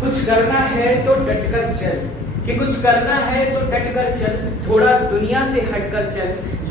कुछ करना है तो डटकर चल, कि कुछ करना है तो डटकर चल, थोड़ा दुनिया से हटकर चल।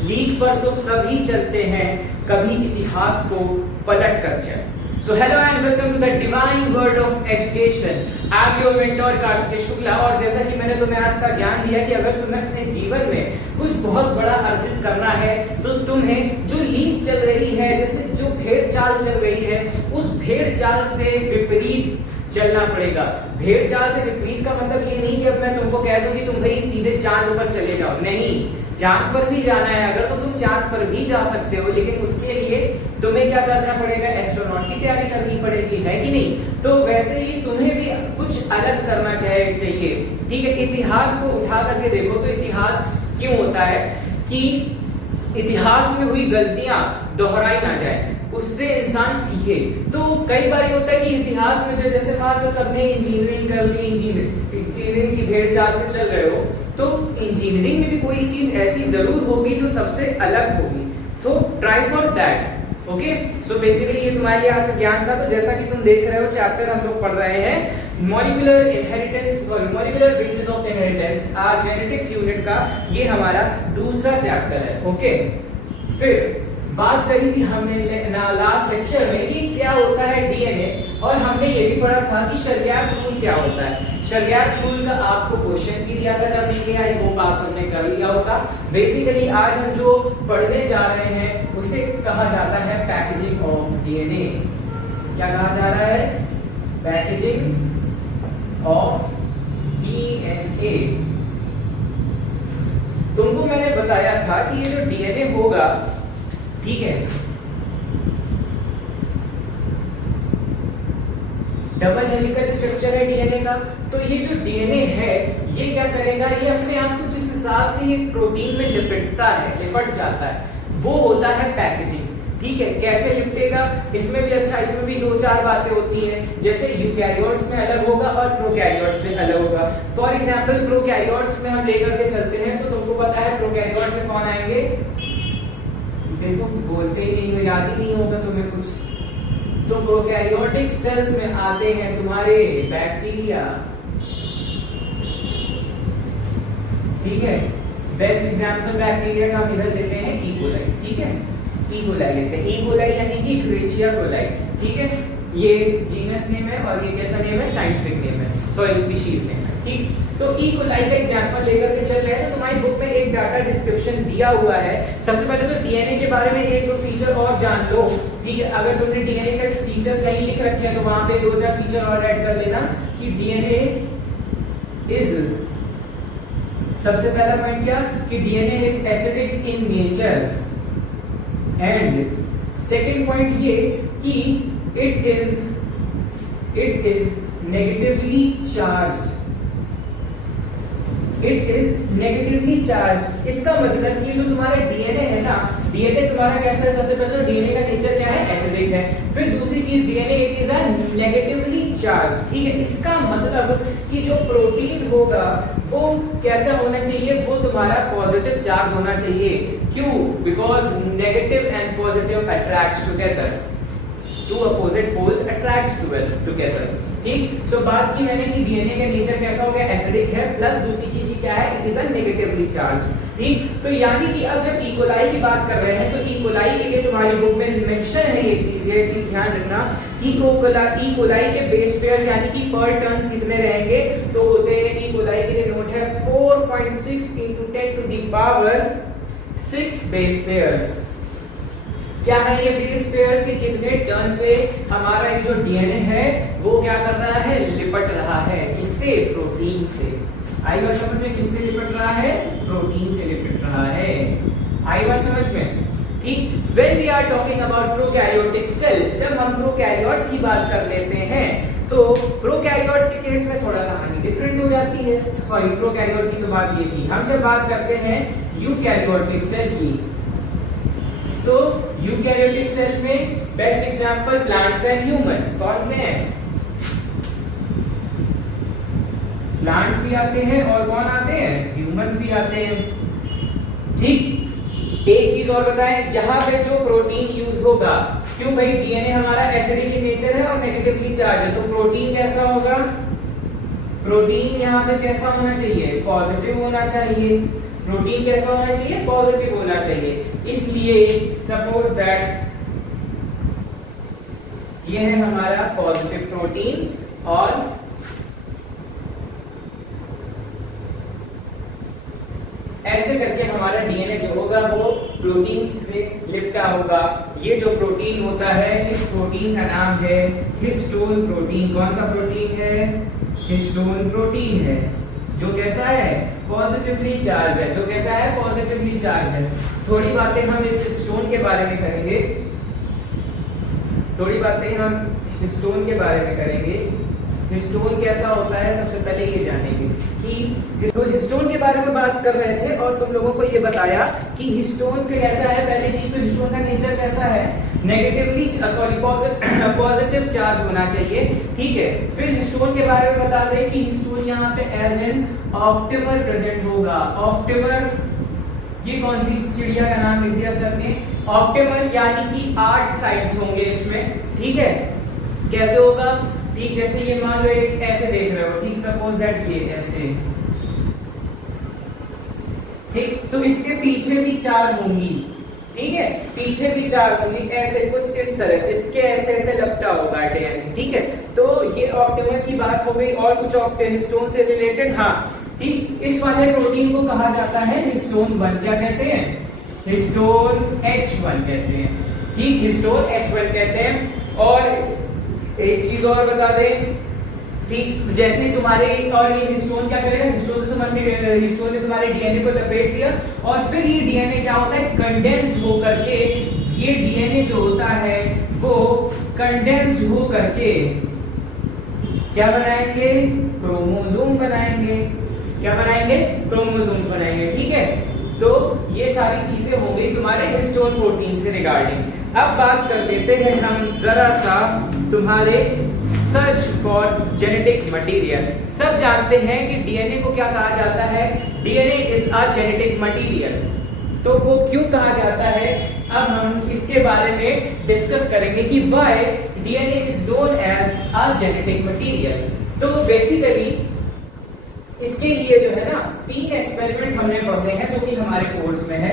लीक पर तो सभी चलते हैं, कभी इतिहास को पलट कर चल। So hello and welcome to the divine world of education. I am your mentor Kartikeya Shukla. और जैसा कि मैंने तुम्हें आज का ज्ञान दिया कि अगर तुम्हें अपने जीवन में कुछ बहुत बड़ा अर्जित करना है तो तुम्हें जो लीक चल रही है, जैसे जो भेड़ चाल चल रही है, उस भेड़ चाल से विपरीत चलना पड़ेगा। भेड़ चाल से विपरीत का मतलब ये नहीं कि अब मैं तुमको कह दूं कि तुम भाई सीधे चांद पर चले जाओ, नहीं, चांद पर भी जाना है अगर तो तुम चांद पर भी जा सकते हो, लेकिन उसके लिए तुम्हें क्या करना पड़ेगा, एस्ट्रोनॉट की तैयारी करनी पड़ेगी, है कि नहीं। तो वैसे ही तुम्हें भी कुछ अलग करना चाहिए, ठीक है। इतिहास को उठा करके देखो तो इतिहास क्यों होता है कि इतिहास में हुई गलतियां दोहराई ना जाए, उससे इंसान सीखे। तो कई बार होता है कि इतिहास में जो जैसे मान लो सबने इंजीनियरिंग कर ली, इंजीनियरिंग की भेड़ चाल में चल रहे हो, तो इंजीनियरिंग में भी कोई चीज ऐसी जरूर होगी जो सबसे अलग होगी। So try for that, okay. So basically ये तुम्हारे लिए आज का ज्ञान था। तो जैसा कि तुम देख रहे हो चैप्टर हम लोग पढ़ रहे हैं मॉलिक्यूलर इनहेरिटेंस और molecular basis of inheritance, genetics unit का ये हमारा दूसरा चैप्टर है, ओके। फिर बात करी थी हमने लास्ट लेक्चर में कि क्या होता है डीएनए, और हमने ये भी पढ़ा था कि शरगैफ रूल क्या होता है। शरगैफ रूल का आपको क्वेश्चन भी दिया था करने के लिए, आई होप आप सबने कर लिया होगा। बेसिकली आज हम जो पढ़ने जा रहे हैं उसे कहा जाता है पैकेजिंग ऑफ डीएनए। क्या कहा जा रहा है, पैकेजिंग ऑफ डीएनए। तुमको मैंने बताया था कि ये जो डीएनए होगा, ठीक है, डबल हेलिकल स्ट्रक्चर है डीएनए का। तो ये जो डीएनए है ये क्या करेगा, ये अपने आप को जिस हिसाब से ये प्रोटीन में लिपटता है, लिपट जाता है, वो होता है पैकेजिंग, ठीक है। कैसे लिपटेगा, इसमें भी अच्छा, इसमें भी दो चार बातें होती हैं, जैसे यूकैरियोट्स में अलग होगा और प्रोकैरियोट्स में अलग होगा। फॉर एग्जांपल प्रोकैरियोट्स में हम लेकर के चलते हैं तो तुमको पता है प्रोकैरियोट्स में कौन आएंगे, देखो बोलते ही नहीं हो, याद ही नहीं होगा तुम्हें कुछ। तो प्रोकैरियोटिक सेल्स में आते हैं तुम्हारे बैक्टीरिया, ठीक है। बेस्ट एग्जांपल बैक्टीरिया का हम इधर लेते हैं ई कोलाई, ठीक है, ई कोलाई लेते हैं। ई कोलाई यानी कि इक्वेरिया कोलाई, ठीक है। ये जीनस नेम है और ये कैसा नेम है, साइंटिफिक नेम है, सॉरी स्पीशीज नेम है, ठीक। तो ई कोलाई का एग्जांपल लेकर के चल रहे हैं। तो तुम्हारी बुक में एक डाटा डिस्क्रिप्शन दिया हुआ है। सबसे पहले तो डीएनए के बारे में एक दो फीचर और जान लो, ठीक है। अगर तुमने डीएनए के फीचर्स कहीं लिख रखे हैं तो वहां पे दो चार फीचर और ऐड कर लेना कि डीएनए इज, सबसे पहला पॉइंट क्या कि DNA is acidic in nature, and second point ये कि it is negatively charged, it is negatively charge. इसका मतलब कि जो तुम्हारा डीएनए है ना, डीएनए तुम्हारा कैसा है, सबसे पहले तो डीएनए का नेचर क्या है, एसिडिक है। फिर दूसरी चीज DNA it is a negatively charge, ठीक है। इसका मतलब कि जो प्रोटीन होगा वो कैसा होना चाहिए, वो तुम्हारा पॉजिटिव चार्ज होना चाहिए। क्यों, because negative and positive attracts together, two opposite poles attracts together, ठीक। सो बात की मैंने कि डीएनए का नेचर कैसा हो गया, एसिडिक है, प्लस दूसरी चीज क्या है, it is a negatively charge, ठीक। तो यानी कि अब जब ई कोलाई की बात कर रहे हैं तो ई कोलाई के लिए तुम्हारी बुक में मेंशन है ये चीज ध्यान रखना कि ई कोलाई के बेस पेयर्स यानी कि पर टर्न्स कितने रहेंगे, तो होते हैं ई कोलाई के लिए नोट है 4.6 × 10⁻6 बेस पेयर्स। क्या है ये बेस पेयर्स के कितने टर्न पे हमारा एक जो डीएनए है वो क्या कर रहा है, लिपट रहा है, किससे, प्रोटीन से। आई बात समझ में, किससे लिपट रहा है, प्रोटीन से लिपट रहा है। आई बात समझ में, ठीक। When we are talking about prokaryotic cell, जब हम प्रोकैरियोट्स की बात कर लेते हैं तो प्रोकैरियोट्स के केस में थोड़ा कहानी डिफरेंट हो जाती है। सॉरी, प्रोकैरियोट की तो बात ये थी। हम जब बात करते हैं यूकैरियोटिक सेल की, तो यूकैरियोटिक सेल में best example plants and humans कौन से हैं, प्लांट्स भी आते हैं और कौन आते हैं, ह्यूमंस भी आते हैं, ठीक। एक चीज और बताएं, यहाँ पे जो प्रोटीन यूज होगा, क्यों भाई, डीएनए हमारा एसिडिक इन नेचर है और नेगेटिवली चार्ज है, तो प्रोटीन कैसा होगा, प्रोटीन यहाँ पे कैसा होना चाहिए, पॉजिटिव होना चाहिए। प्रोटीन कैसा होना चाहिए, पॉजिटिव होना चाहिए। इसलिए सपोज दैट ये है हमारा पॉजिटिव प्रोटीन और ऐसे करके हमारा डीएनए जो होगा वो प्रोटीन से लिपटा होगा। ये जो प्रोटीन होता है इस प्रोटीन का नाम है हिस्टोन प्रोटीन। कौन सा प्रोटीन है, हिस्टोन प्रोटीन है, जो कैसा है, पॉजिटिवली चार्ज है। जो कैसा है, पॉजिटिवली चार्ज है। थोड़ी बातें हम इस हिस्टोन के बारे में करेंगे, थोड़ी बातें हम हिस्टोन के बारे में करेंगे। हिस्टोन कैसा होता है सबसे पहले ये जानेंगे कि तो हिस्टोन के बारे में बात कर रहे थे और तुम लोगों को ये बताया कि हिस्टोन कैसा है। पहली चीज तो हिस्टोन का नेचर कैसा है, नेगेटिवली पॉजिटिव चार्ज होना चाहिए, ठीक है। फिर हिस्टोन के बारे में बता दें कि हिस्टोन यहाँ पे एज एन ऑक्टेमर प्रेजेंट होगा। ऑक्टेमर, ये कौन सी चिड़िया का नाम लिख दिया सर ने, ऑक्टेमर, यानी कि 8 साइड्स होंगे इसमें, ठीक है। कैसे होगा, ठीक जैसे ये मान लो एक ऐसे देख रहे हो, ठीक, सपोज दैट ये ऐसे, ठीक, तो इसके पीछे भी 4 होंगी, ठीक है, पीछे भी 4 होंगी, ऐसे कुछ इस तरह से इसके ऐसे ऐसे लपटा होगा डीएनए, ठीक है। तो ये ऑक्टेमर की बात हो गई। और कुछ हिस्टोन से रिलेटेड, हाँ ठीक, इस वाले प्रोटीन को कहा जाता है हिस्टोन 1। क्या कहते हैं, हिस्टोन H1 कहते हैं, ठीक, हिस्टोन H1 कहते हैं। और एक चीज और बता दें, ठीक, जैसे तुम्हारे और ये हिस्टोन क्या करेगा, हिस्टोन ने तुम्हारे डीएनए को लपेट दिया और फिर ये डीएनए क्या होता है, कंडेंस्ड हो करके, ये डीएनए जो होता है वो कंडेंस्ड हो करके क्या बनाएंगे, क्रोमोसोम बनाएंगे। क्या बनाएंगे, क्रोमोसोम बनाएंगे, ठीक है। तो ये सारी चीजें हो गई तुम्हारे हिस्टोन प्रोटीन से रिगार्डिंग। अब बात कर लेते हैं हम जरा सा तुम्हारे सर्च फॉर जेनेटिक मटेरियल। सब जानते हैं कि डीएनए को क्या कहा जाता है, DNA is a genetic material. तो वो क्यों कहा जाता है, अब हम इसके बारे में डिस्कस करेंगे कि why DNA is known as a genetic material. तो बेसिकली इसके लिए जो है ना 3 एक्सपेरिमेंट हमने पढ़ने हैं जो कि हमारे कोर्स में है।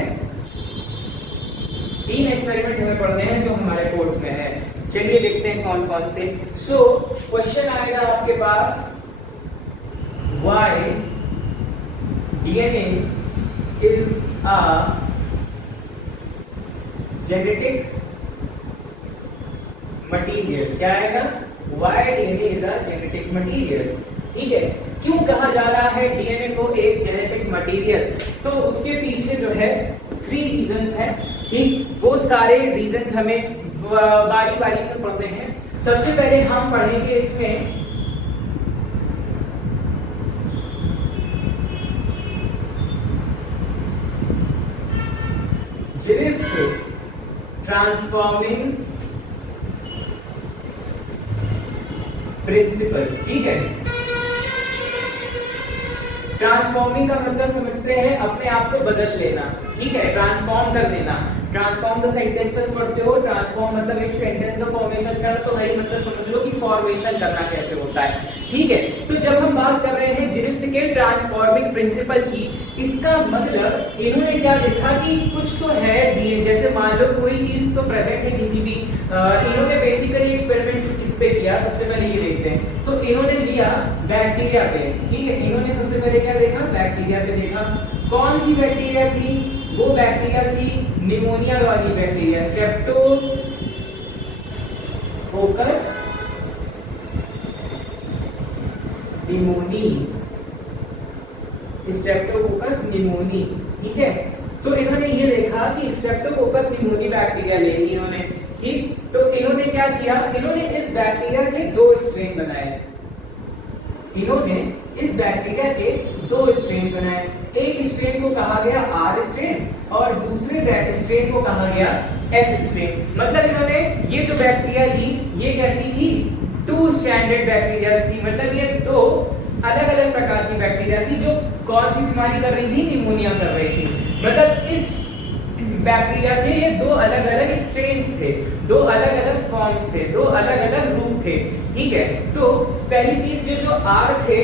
3 एक्सपेरिमेंट हमें पढ़ने हैं जो हमारे कोर्स में है। चलिए देखते हैं कौन कौन से। सो क्वेश्चन आएगा आपके पास, why DNA is a genetic material. क्या आएगा, why DNA is a genetic material, ठीक है। क्यों कहा जा रहा है डीएनए को एक जेनेटिक मटेरियल, तो उसके पीछे जो है 3 रीजंस हैं, ठीक। वो सारे रीजंस हमें बारी बारी से पढ़ते हैं। सबसे पहले हम पढ़ेंगे इसमें ज्विफ्ट ट्रांसफॉर्मिंग प्रिंसिपल, ठीक है। ट्रांसफॉर्मिंग का मतलब समझते हैं अपने आप को बदल लेना, ठीक है, ट्रांसफॉर्म कर देना। ट्रांसफॉर्म द सेंटेंसेस पढ़ते हो, ट्रांसफॉर्म मतलब एक सेंटेंस का फॉर्मेशन करना, तो वही मतलब समझ लो कि फॉर्मेशन करना कैसे होता है, ठीक है। तो जब हम बात कर रहे हैं ज्विफ्ट के ट्रांसफॉर्मिंग प्रिंसिपल की, इसका मतलब इन्होंने क्या देखा कि कुछ तो है डीएनए, जैसे मान लो कोई चीज तो प्रेजेंट है किसी भी, इन्होंने बेसिकली एक्सपेरिमेंट किस पे किया, सबसे पहले ये देखते हैं। तो इन्होंने लिया बैक्टीरिया पे, ठीक है, इन्होंने सबसे पहले क्या देखा, बैक्टीरिया पे देखा। कौन सी बैक्टीरिया थी, वो बैक्टीरिया थी निमोनिया वाली bacteria, Streptococcus pneumoniae, Streptococcus pneumoniae, ठीक है। तो इन्होंने ये देखा कि स्ट्रेप्टोकोकस निमोनी बैक्टीरिया ले ली इन्होंने, ठीक। तो इन्होंने क्या किया, इन्होंने इस बैक्टीरिया के 2 स्ट्रेन बनाए। इन्होंने इस बैक्टीरिया के 2 स्ट्रेन बनाए। एक स्ट्रेन को कहा गया आर स्ट्रेन और दूसरे स्ट्रेन को कहा गया एस स्ट्रेन। मतलब इन्होंने ये जो बैक्टीरिया ली ये कैसी थी, 2 स्टैंडर्ड बैक्टीरिया थी। मतलब ये 2 अलग अलग प्रकार की बैक्टीरिया थी जो कौन सी बीमारी कर रही थी, निमोनिया कर रही थी। मतलब इस बैक्टीरिया के ये 2 अलग अलग स्ट्रेन्स थे, 2 अलग अलग फॉर्म्स थे, 2 अलग अलग रूप थे, ठीक है। तो पहली चीज ये जो आर थे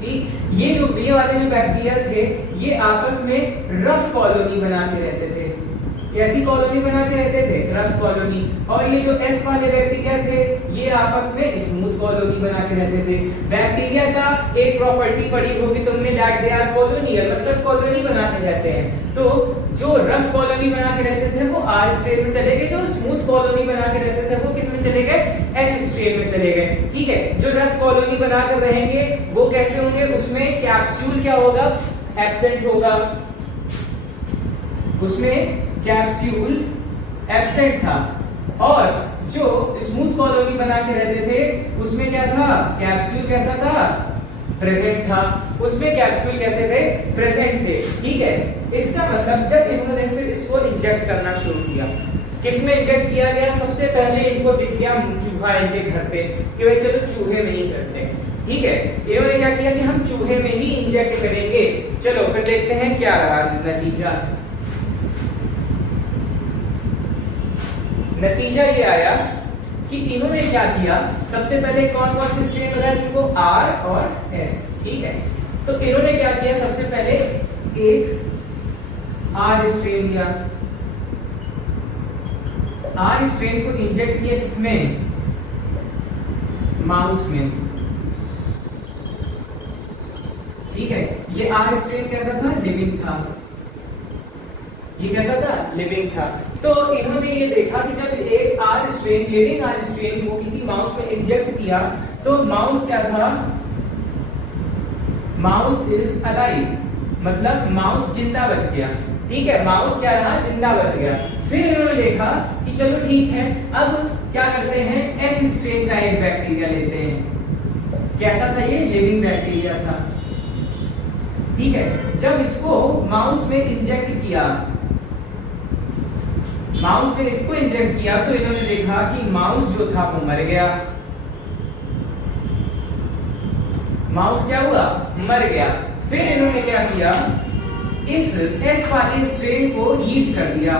ठीक, ये वाले जो बैक्टीरिया थे ये आपस में रफ कॉलोनी बना के रहते थे। कैसी कॉलोनी बना के रहते थे? Rough colony. और ये जो एस वाले बैक्टीरिया थे ये आपस में स्मूथ कॉलोनी बना के रहते थे। बैक्टीरिया का एक प्रॉपर्टी पढ़ी होगी तुमने, दैट दे आर कॉलोनियल, मतलब कॉलोनी बना के रहते हैं। तो जो रफ कॉलोनी बना के रहते थे वो आर स्ट्रेन में चले गए, जो स्मूथ कॉलोनी बना के रहते थे वो किस में चले गए? एस स्ट्रेन में चले गए। ठीक है, जो रफ कॉलोनी बना कर रहेंगे वो कैसे होंगे? उसमें कैप्सूल क्या होगा? एब्सेंट होगा, उसमें कैप्सूल एब्सेंट था। और जो स्मूथ कॉलोनी बना के रहते थे उसमें क्या था? कैप्सूल कैसा था? प्रेजेंट था। उसमें कैप्सूल कैसे थे? प्रेजेंट थे। ठीक है, इसका मतलब जब इन्होंने फिर इसको इंजेक्ट करना शुरू किया, किसमें इंजेक्ट किया गया? सबसे पहले इनको दिख गया चूहा इनके घर पे कि भाई चलो चूहे में ही करते हैं। ठीक है, इन्होंने क्या किया कि हम चूहे में ही इंजेक्ट करेंगे। चलो फिर देखते हैं क्या रहा नतीजा। नतीजा ये आया कि इन्होंने क्या किया, सबसे पहले कौन कौन से स्ट्रेन बनाए इनको? आर और एस। ठीक है, तो इन्होंने क्या किया, सबसे पहले एक आर स्ट्रेन लिया, आर स्ट्रेन को इंजेक्ट किया किसमें? माउस में। ठीक है, ये आर स्ट्रेन कैसा था? लिविंग था। ये कैसा था? लिविंग था। तो इन्होंने ये देखा कि जब एक R strain, living R strain को किसी माउस में इंजेक्ट किया तो माउस क्या था? माउस इज अलाइव, मतलब माउस जिंदा बच गया। ठीक है, माउस क्या रहा? जिंदा बच गया। फिर इन्होंने देखा कि चलो ठीक है, अब क्या करते हैं? एस स्ट्रेन का एक बैक्टीरिया लेते हैं। कैसा था ये? लिविंग बैक्टीरिया था। ठीक है, जब इसको माउस में इंजेक्ट किया, माउस में इसको इंजेक्ट किया तो इन्होंने देखा कि माउस जो था वो मर गया। माउस क्या हुआ? मर गया। फिर इन्होंने क्या किया? इस एस वाले स्ट्रेन को हीट कर दिया,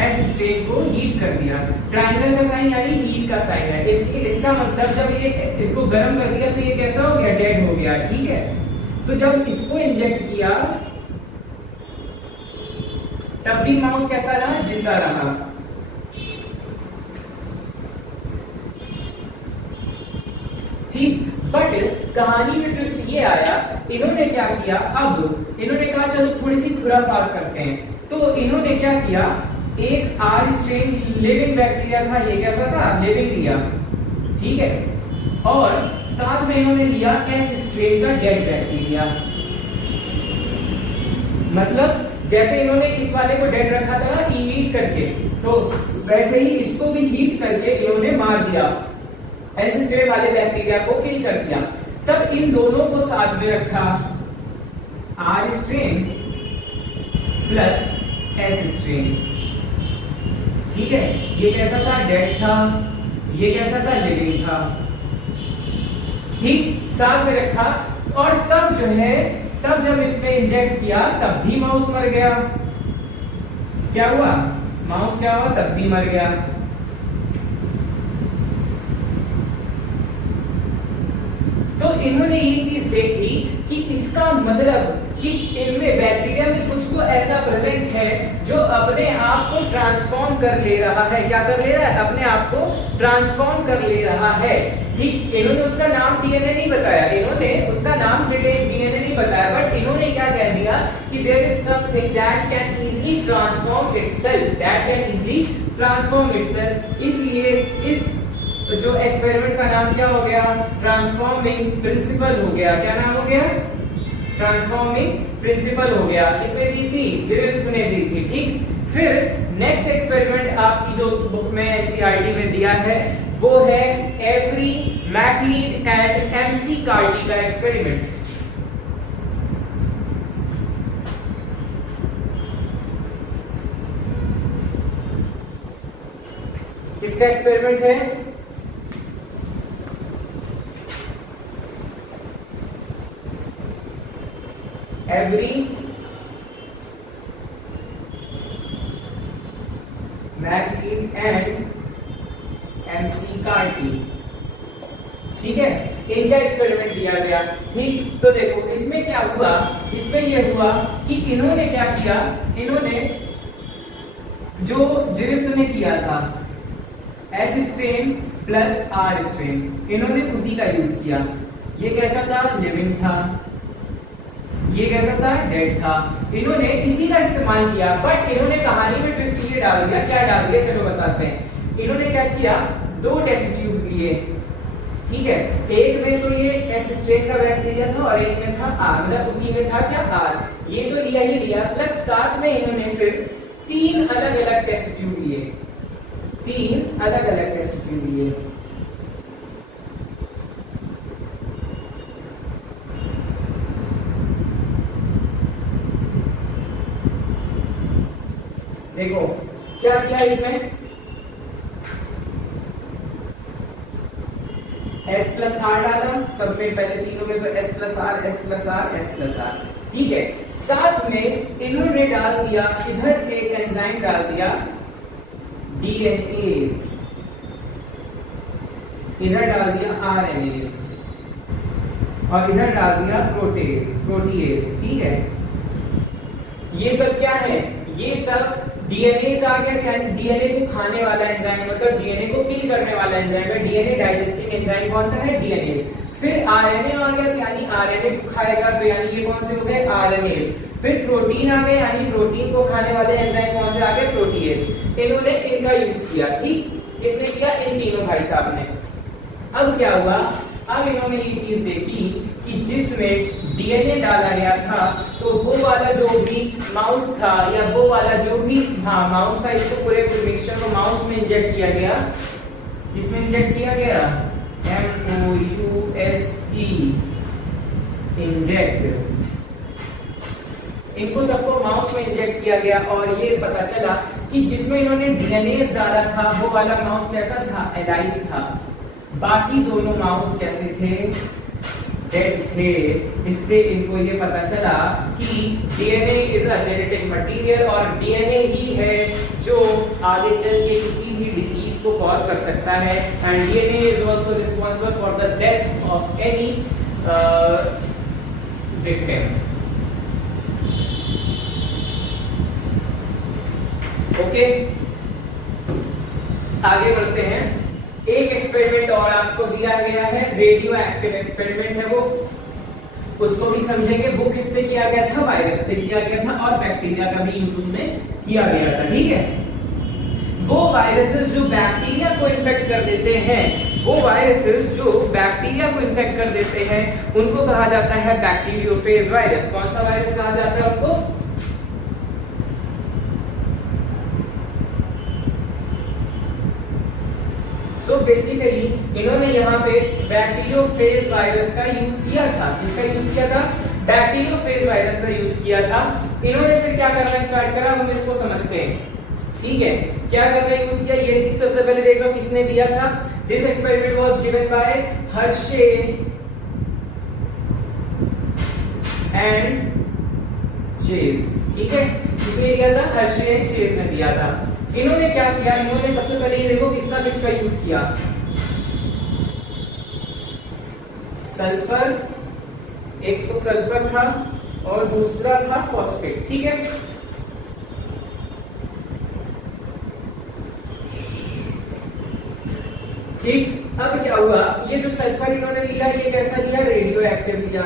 एस स्ट्रेन को हीट कर दिया। ट्रायंगल का साइन यानी हीट का साइन है। इसका मतलब जब ये इसको गर्म कर दिया तो ये कैसा हो गया? डेड हो गया। ठीक है, तो जब इसको इंजेक्ट किया तब भी माउस कैसा रहा? जिंदा रहा। ठीक, बट कहानी में ट्विस्ट ये आया, इन्होंने क्या किया, अब इन्होंने कहा चलो थोड़ी सी खुराफात करते हैं। तो इन्होंने क्या किया, एक आर स्ट्रेन लिविंग बैक्टीरिया था, ये कैसा था? लिविंग लिया। ठीक है, और साथ में इन्होंने लिया एस स्ट्रेन का डेड बैक्टीरिया। मतलब जैसे इन्होंने इस वाले को डेड रखा था ना हीट करके, तो वैसे ही इसको भी हीट करके इन्होंने मार दिया, एस स्ट्रेन वाले बैक्टीरिया को किल कर दिया। तब इन दोनों को साथ में रखा, R strain plus S strain. ठीक है, ये कैसा था? डेड था। ये कैसा था? लिविंग था। ठीक, साथ में रखा। और तब जो है, तब जब इसमें इंजेक्ट किया तब भी माउस मर गया। क्या हुआ? माउस क्या हुआ? तब भी मर गया। तो इन्होंने ये चीज देखी कि इसका मतलब कि इनमें बैक्टीरिया में कुछ तो ऐसा प्रेजेंट है जो अपने आप को ट्रांसफॉर्म कर ले रहा है। क्या कर ले रहा है? अपने आप को ट्रांसफॉर्म कर ले रहा है। ठीक, इन्होंने उसका नाम डीएनए नहीं बताया, इन्होंने उसका नाम डीएनए नहीं बताया, बट इन्होंने क्या कह दिया कि there is something that can easily transform itself, that can easily transform itself. इसलिए इस जो एक्सपेरिमेंट का नाम क्या हो गया? ट्रांसफॉर्मिंग प्रिंसिपल हो गया। क्या नाम हो गया? ट्रांसफॉर्मिंग प्रिंसिपल हो गया। इसमें दी थी, जेविस्क ने दी थी। ठीक, फिर नेक्स्ट एक्सपेरिमेंट आपकी जो बुक में एनसीईआरटी में दिया है वो है Avery, MacLeod and McCarty का एक्सपेरिमेंट। किसका एक्सपेरिमेंट है? Avery, MacLeod and McCarty. ठीक है, इनका एक्सपेरिमेंट किया गया। ठीक, तो देखो इसमें क्या हुआ, इसमें ये हुआ कि इन्होंने क्या किया, इन्होंने जो गिरफ्त ने किया था S strain plus R strain, इन्होंने उसी का यूज किया। ये कैसा था, लिविंग था, ये कैसा था, डेड था। इन्होंने इसी का इस्तेमाल किया, बट इन्होंने कहानी में ट्विस्ट ये डाल दिया। क्या डाल दिया, चलो बताते हैं। इन्होंने क्या किया, दो टेस्ट ट्यूब्स लिए, ठीक है, एक में तो ये एस स्ट्रेन का बैक्टीरिया था और एक में था आर, मतलब उसी में था क्या, आर। ये तो लिया ही लिया, प्लस साथ में इन्होंने फिर 3 अलग अलग टेस्ट ट्यूब लिए, 3 अलग अलग टेस्ट ट्यूब लिए। देखो क्या किया इसमें, S प्लस आर डाला सब में, पहले तीनों में तो S plus R, S plus R, S plus R, ठीक है। साथ में इन्होंने डाल दिया, इधर एक एंजाइम डाल दिया DNase, इधर डाल दिया RNase और इधर डाल दिया प्रोटीएज, ठीक है। ये सब क्या है, ये सब डीएनएज आ गया, यानी डीएनए को खाने वाला एंजाइम, मतलब डीएनए को किल करने वाला एंजाइम है। डीएनए डाइजेस्टिंग एंजाइम कौन सा है, डीएनए। फिर आरएनए आ गया, यानी आरएनए को खाएगा, तो यानी ये कौन से हो गए, आरएनएज। फिर प्रोटीन आ गए, यानी प्रोटीन को खाने वाले एंजाइम कौन से आ गए, प्रोटीएज। इन्होंने इनका यूज किया, ठीक, किसने किया, इन तीनों भाई साहब ने। अब क्या हुआ, अब इन्होंने ये चीज देखी कि जिसमें डीएनए डाला गया था, तो वो वाला जो भी माउस था, या वो वाला जो भी, हाँ माउस था, इसको पूरे मिक्सचर को माउस में इंजेक्ट किया गया। इसमें इंजेक्ट किया गया, MOUSE, इंजेक्ट, इनको सबको माउस में इंजेक्ट किया गया। और ये पता चला कि जिसमें इन्होंने डीएनए डाला था, वो वाला माउस कैसा था, एलाइव था। बाकी दोनों माउस कैसे थे, डेड थे। इससे इनको ये पता चला कि DNA is a genetic material, और डीएनए ही है जो आगे चल के किसी भी डिसीज को कॉज कर सकता है। And DNA is also responsible for the death of any victim. Okay, आगे बढ़ते हैं। एक एक्सपेरिमेंट और आपको दिया गया है, रेडियो एक्टिव एक्सपेरिमेंट है वो, उसको भी समझेंगे। वो किसमें किया गया था, वायरस से किया गया था, और बैक्टीरिया का भी यूज उसमें किया गया था, ठीक है। वो वायरसेस जो बैक्टीरिया को इन्फेक्ट कर देते हैं, वो वायरसेस जो बैक्टीरिया को इन्फेक्ट कर देते हैं, उनको कहा जाता है बैक्टीरियोफेज वायरस। कौन सा वायरस कहा जाता है उनको, तो बेसिकली इन्होंने यहाँ पे बैक्टीरियोफेज वायरस का यूज किया था। किसका यूज किया था, बैक्टीरियोफेज वायरस का यूज किया था। इन्होंने फिर क्या करना स्टार्ट करा, हम इसको समझते हैं, ठीक है। क्या करना यूज किया, ये चीज सबसे पहले देख लो किसने दिया था। This experiment was given by Hershey and chase, ठीक है। किसने दिया था, हर्शे एंड चेज ने दिया था। इन्होंने क्या किया, इन्होंने सबसे पहले ये देखो किसका यूज किया, सल्फर, एक तो सल्फर था और दूसरा था फॉस्फेट, ठीक है। ठीक, अब क्या हुआ, ये जो सल्फर इन्होंने लिया, ये कैसा लिया, रेडियो एक्टिव लिया।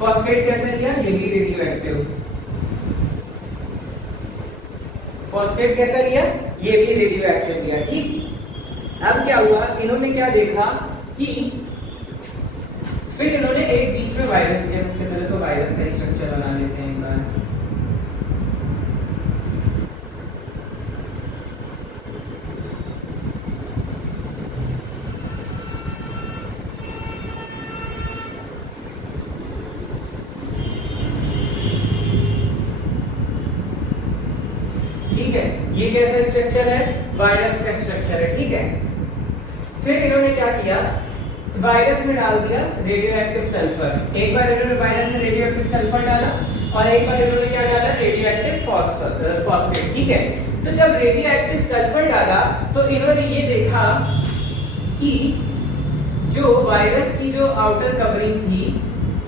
फॉस्फेट कैसा लिया, ये भी रेडियो एक्टिव। फॉस्फेट कैसा लिया, ये भी रेडियो एक्टिव लिया, ठीक। अब क्या हुआ, इन्होंने क्या देखा कि फिर इन्होंने एक बीच में वायरस लिया। सबसे पहले तो वायरस का स्ट्रक्चर बना लेते हैं एक बार। ये कैसा स्ट्रक्चर है, वायरस का स्ट्रक्चर है, ठीक है। फिर इन्होंने क्या किया, वायरस में डाल दिया रेडियो एक्टिव सल्फर। एक बार इन्होंने वायरस में रेडियो एक्टिव सल्फर डाला और एक बार इन्होंने क्या डाला, रेडियो एक्टिव फॉस्फेट, ठीक है। तो जब रेडियो एक्टिव सल्फर डाला तो इन्होंने ये देखा कि जो वायरस की जो आउटर कवरिंग थी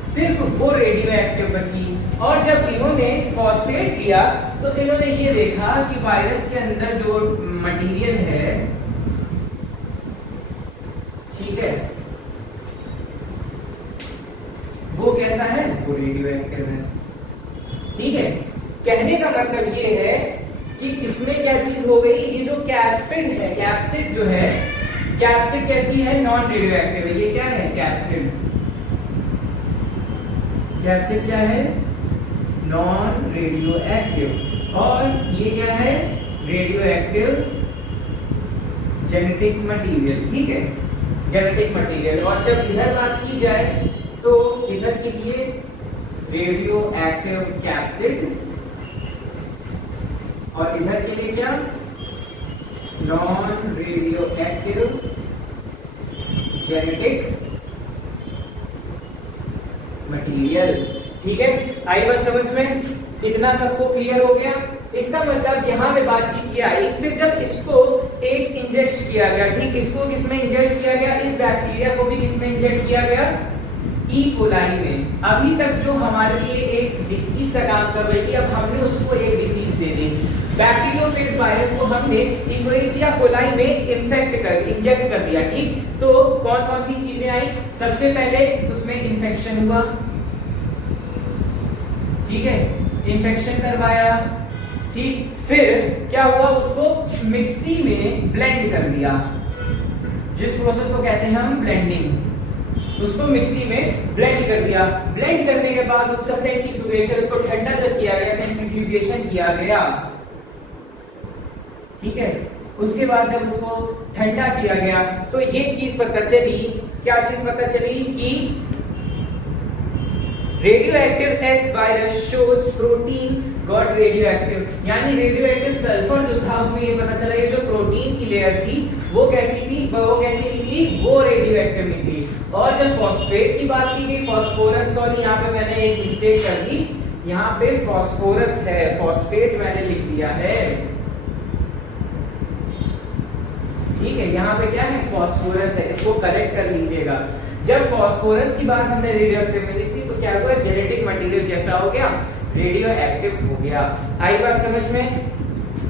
सिर्फ वो रेडियो एक्टिव बची, और जब इन्होंने फॉस्फेट किया तो इन्होंने ये देखा कि वायरस के अंदर जो मटेरियल है, ठीक है, वो कैसा है, वो रेडियो एक्टिव है। ठीक है, कहने का मतलब ये है कि इसमें क्या चीज हो गई, ये जो कैप्सिड है, कैप्सिड जो है, कैप्सिड कैसी है, नॉन रेडियो एक्टिव है। ये क्या है, कैप्सिड, कैप्सिड क्या है, नॉन रेडियो एक्टिव, और ये क्या है, रेडियो एक्टिव जेनेटिक मटेरियल। ठीक है, जेनेटिक मटेरियल। और जब इधर बात की जाए तो इधर के लिए रेडियो एक्टिव कैप्सिड, और इधर के लिए क्या, non radio active genetic material. ठीक है, आई बात समझ में, इतना सबको क्लियर हो गया। इसका मतलब यहाँ पे बातचीत की आई, फिर जब इसको एक इंजेक्ट किया गया, ठीक, इसको किसमें इंजेक्ट किया गया, इस बैक्टीरिया को भी किसमें इंजेक्ट किया गया, ई कोलाई में। अभी तक जो हमारे लिए एक डिसीज का काम कर रही थी, अब हमने उसको एक डिसीज दे दी। बैक्टीरियोफेज वायरस को हमने इकोरिचिया कोलाई में इंजेक्ट कर दिया। ठीक, तो कौन कौन सी चीजें आई, सबसे पहले उसमें इंफेक्शन हुआ, ठीक है, इंफेक्शन करवाया, ठीक, फिर क्या हुआ, उसको मिक्सी में ब्लेंड कर दिया, जिस प्रोसेस को कहते हैं हम ब्लेंडिंग, उसको मिक्सी में ब्लेंड कर दिया। ब्लेंड करने के बाद उसका सेंट्रीफ्यूगेशन, उसको ठंडा जब किया गया, सेंट्रीफ्यूगेशन किया गया, ठीक है, उसके बाद जब उसको ठंडा किया गया तो ये चीज पता चली, क्या चीज पता चली कि radioactive S virus shows protein got radioactive, यानी रेडियोएक्टिव सल्फर जो था उसमें ये पता चला ये जो प्रोटीन की लेयर थी वो कैसी थी, वो कैसी निकली, वो रेडियोएक्टिव निकली। और जब फॉस्फेट की बात की गई, फॉस्फोरस, सॉरी यहाँ पे मैंने एक मिस्टेक कर दी, यहाँ पे फॉस्फोरस है, फॉस्फेट मैंने लिख दिया है, ठीक है, यहाँ पे क्या है, फॉस्फोरस है, इसको करेक्ट कर लीजिएगा। जब फॉस्फोरस की बात हमने रेडियोएक्टिव में लिखी तो क्या हुआ, जेनेटिक मटेरियल कैसा हो गया, रेडियो एक्टिव हो गया। आई बात समझ में?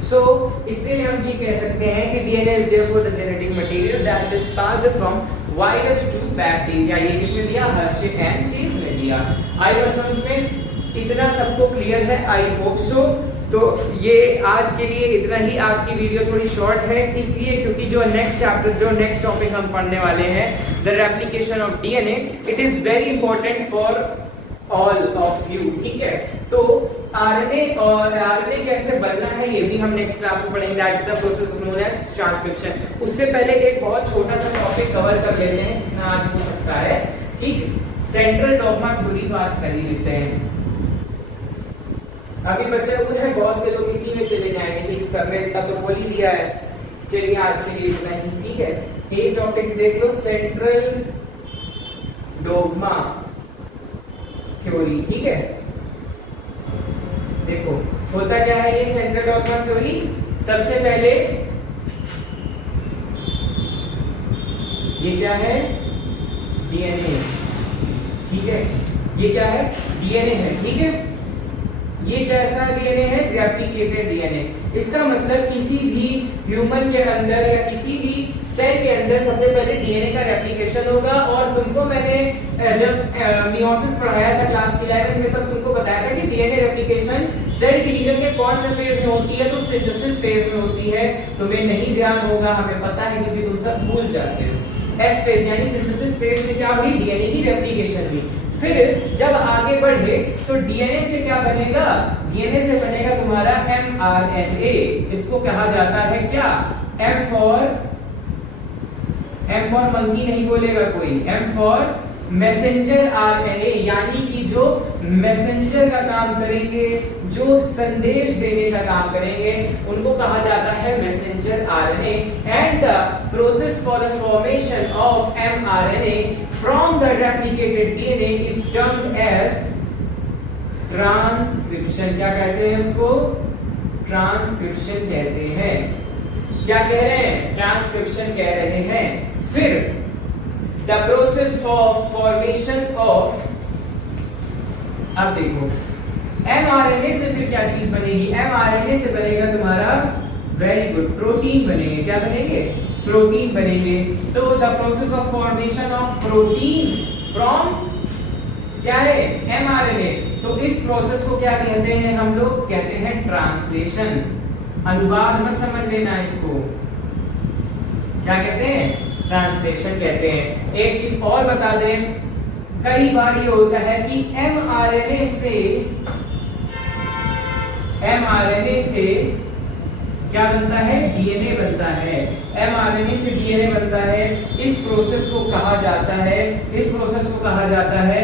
सो इसीलिए हम ये कह सकते हैं कि DNA is therefore the genetic material that is passed from virus to bacteria. ये किसने दिया, हर्शे एंड चेज ने दिया। आई बात समझ में? इतना सबको क्लियर है, आई होप सो। तो ये आज के लिए इतना ही। आज की वीडियो थोड़ी शॉर्ट है इसलिए क्योंकि जो नेक्स्ट चैप्टर, जो नेक्स्ट टॉपिक हम पढ़ने वाले हैं, the replication of DNA, it is very important for all of you. ठीक है, तो आरएनए और आरएनए कैसे बनना है ये भी हम नेक्स्ट क्लास में पढ़ेंगे, that the process known as transcription. उससे पहले एक बहुत छोटा सा टॉपिक कवर कर लेते हैं जितना आज हो सकता है। ठीक, सेंट्रल डॉगमा थ्योरी तो आज कर ही लेते हैं। अभी बच्चे लोग हैं, बहुत से लोग इसी में चले जाएंगे, ठीक, सर ने इतना तो बोल ही दिया है। चलिए आज के लिए इतना ही, ठीक है। ये टॉपिक देख लो, सेंट्रल डॉगमा थ्योरी। ठीक है, देखो होता क्या है ये सेंट्रल डॉगमा थ्योरी। सबसे पहले ये क्या है, डीएनए। ठीक है, ये क्या है, डीएनए है। ठीक है, ये कैसा डीएनए है, रेप्लिकेटेड डीएनए। इसका मतलब किसी भी ह्यूमन के अंदर या किसी भी सेल के अंदर सबसे पहले डीएनए का रेप्लिकेशन होगा। और तुमको मैंने जब मियोसिस पढ़ाया था क्लास 11 में, तब तुमको बताया था कि डीएनए रेप्लिकेशन सेल डिवीजन के कौन से फेज में होती है, तो सिंथेसिस फेज में होती है। तुम्हें नहीं ध्यान होगा, हमें पता है क्योंकि तुम सब भूल जाते हो। एस फेज यानी सिंथेसिस फेज में क्या हुई, डीएनए की रेप्लिकेशन हुई। फिर जब आगे बढ़े तो डीएनए से क्या बनेगा, डीएनए से बनेगा तुम्हारा एमआरएनए। इसको कहा जाता है क्या, एम फॉर मंकी नहीं बोलेगा कोई, एम फॉर मैसेंजर आरएनए, यानी कि जो मैसेंजर का काम करेंगे, जो संदेश देने का काम करेंगे, उनको कहा जाता है messenger RNA. And the process for the formation of mRNA from the replicated DNA is termed as transcription. क्या कहते हैं उसको, ट्रांसक्रिप्शन कहते हैं। क्या कह रहे हैं, ट्रांसक्रिप्शन कह रहे हैं। फिर the process of formation of, अब देखो mRNA से फिर क्या चीज बनेगी, mRNA से बनेगा तुम्हारा, वेरी गुड, प्रोटीन बनेंगे। क्या बनेंगे? प्रोटीन बनेंगे। तो the process of formation of protein from क्या है? mRNA। तो इस प्रोसेस को क्या कहते हैं हम लोग? कहते हैं ट्रांसलेशन। अनुवाद मत समझ लेना इसको, क्या कहते हैं? ट्रांसलेशन कहते हैं। एक चीज और बता दें, कई बार ये होता है कि mRNA से क्या बनता है? डीएनए बनता है। mRNA से डीएनए बनता है। इस प्रोसेस को कहा जाता है, इस प्रोसेस को कहा जाता है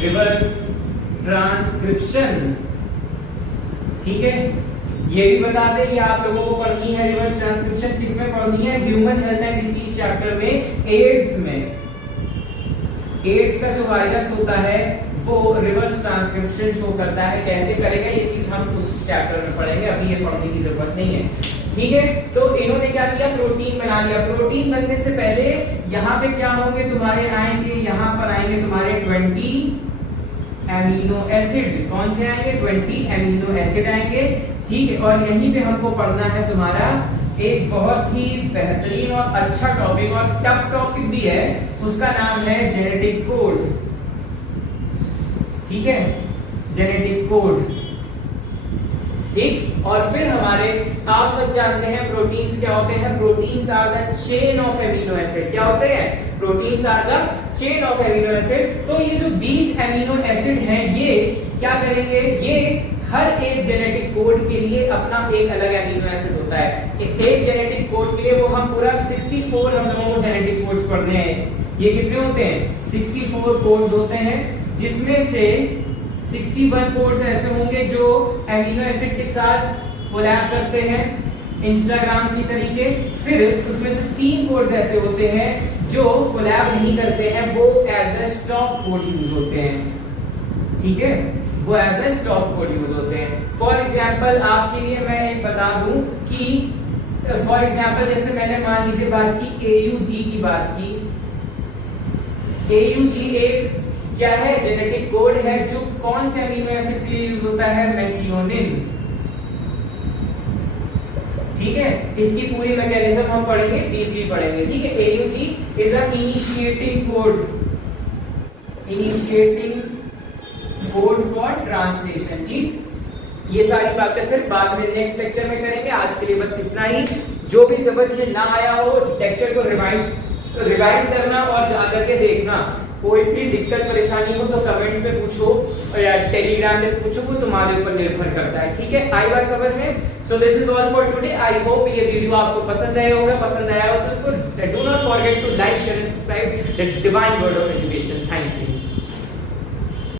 रिवर्स ट्रांसक्रिप्शन। ठीक है, ये भी बता दें, ये आप लोगों को पढ़नी है रिवर्स ट्रांसक्रिप्शन। किसमें पढ़नी है? Human health and disease chapter में, एड्स में। एड्स का जो वायरस होता है वो रिवर्स ट्रांसक्रिप्शन शो करता है। कैसे करेगा ये चीज हम उस चैप्टर में पढ़ेंगे, अभी ये पढ़ने की जरूरत नहीं है। ठीक है, तो इन्होंने क्या किया? प्रोटीन बना लिया। प्रोटीन बनने से पहले यहाँ पे क्या होंगे तुम्हारे? आएंगे यहाँ पर, आएंगे तुम्हारे 20 एमिनो एसिड। कौन से आएंगे? 20 एमिनो एसिड आएंगे। ठीक है, और यहीं पे हमको पढ़ना है तुम्हारा एक बहुत ही बेहतरीन और अच्छा टॉपिक, और टफ टॉपिक भी है, उसका नाम है जेनेटिक कोड। ठीक है, जेनेटिक कोड। ठीक, और फिर हमारे, आप सब जानते हैं प्रोटीन्स क्या होते हैं? Proteins are the chain of amino acid. क्या होते हैं? Proteins are the chain of amino acid. तो ये जो 20 एमिनो एसिड हैं, ये क्या करेंगे? ये हर एक जेनेटिक कोड के लिए अपना एक अलग एमिनो एसिड होता है। एक जेनेटिक कोड के लिए वो हम पूरा 64 हम लोगों को जेनेटिक कोड्स पढ़ने हैं। ये कितने होते हैं? 64 कोड्स होते हैं, जिसमें से 61 कोड्स ऐसे होंगे जो एमिनो एसिड के साथ कोलैब करते हैं इंस्टाग्राम की तरीके। फिर उसमें से 3 कोड्स ऐसे होते हैं जो कोलैब नहीं करते हैं, वो as a stop code use होते हैं। ठीक है, वो as a stop code use होते हैं। फॉर एग्जाम्पल आपके लिए मैं एक बता दूं कि फॉर एग्जाम्पल जैसे मैंने मान लीजिए बात की AUG की बात की। AUG एक क्या है? जेनेटिक कोड है जो कौन से अमीनो एसिड के लिए यूज होता है? मेथियोनिन। ठीक है, इसकी पूरी मैकेनिज्म हम पढ़ेंगे, डीपली पढ़ेंगे। ठीक है, AUG is a initiating code, initiating code for translation. जी, ये सारी बातें फिर बाद में नेक्स्ट लेक्चर में करेंगे। आज के लिए बस इतना ही। जो भी समझ में ना आया हो, लेक्चर को रिवाइंड करना और जा करके देखना। कोई भी दिक्कत परेशानी हो तो कमेंट पे पूछो या टेलीग्राम पे पूछो, वो तुम्हारे ऊपर निर्भर करता है। ठीक है, आई बात समझ में? So this is all for today. I hope ये वीडियो आपको पसंद आया होगा। पसंद आया हो तो इसको do not forget to like, share and subscribe the divine word of education. Thank you.